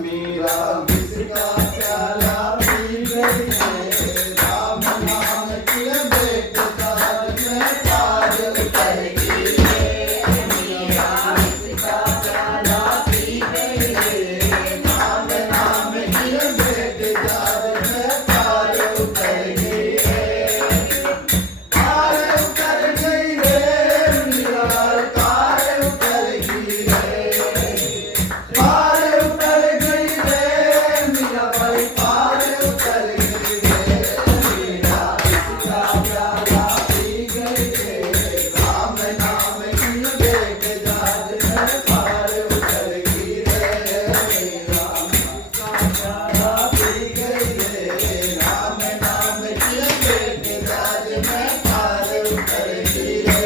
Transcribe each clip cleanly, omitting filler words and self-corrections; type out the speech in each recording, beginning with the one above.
मीरा किसका प्याला पी गई है राम नाम की बेट ताज में ताज उतरगी है मीरा किसका प्याला पी गई है राम नाम की बेट ताज में ताज उतरगी है ताज उतर गई रे मीरा ताज उतर गई है पार उतर गई रे मीरा भाई पार उतर गई रे मीरा किसका प्याला पी गई रे राम नाम की बेट जाज में पार उतर गई रे मीरा किसका प्याला पी गई रे राम नाम की बेट जाज में पार उतर गई रे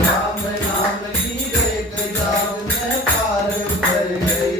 राम नाम की बेट जाग में पार उतर गई।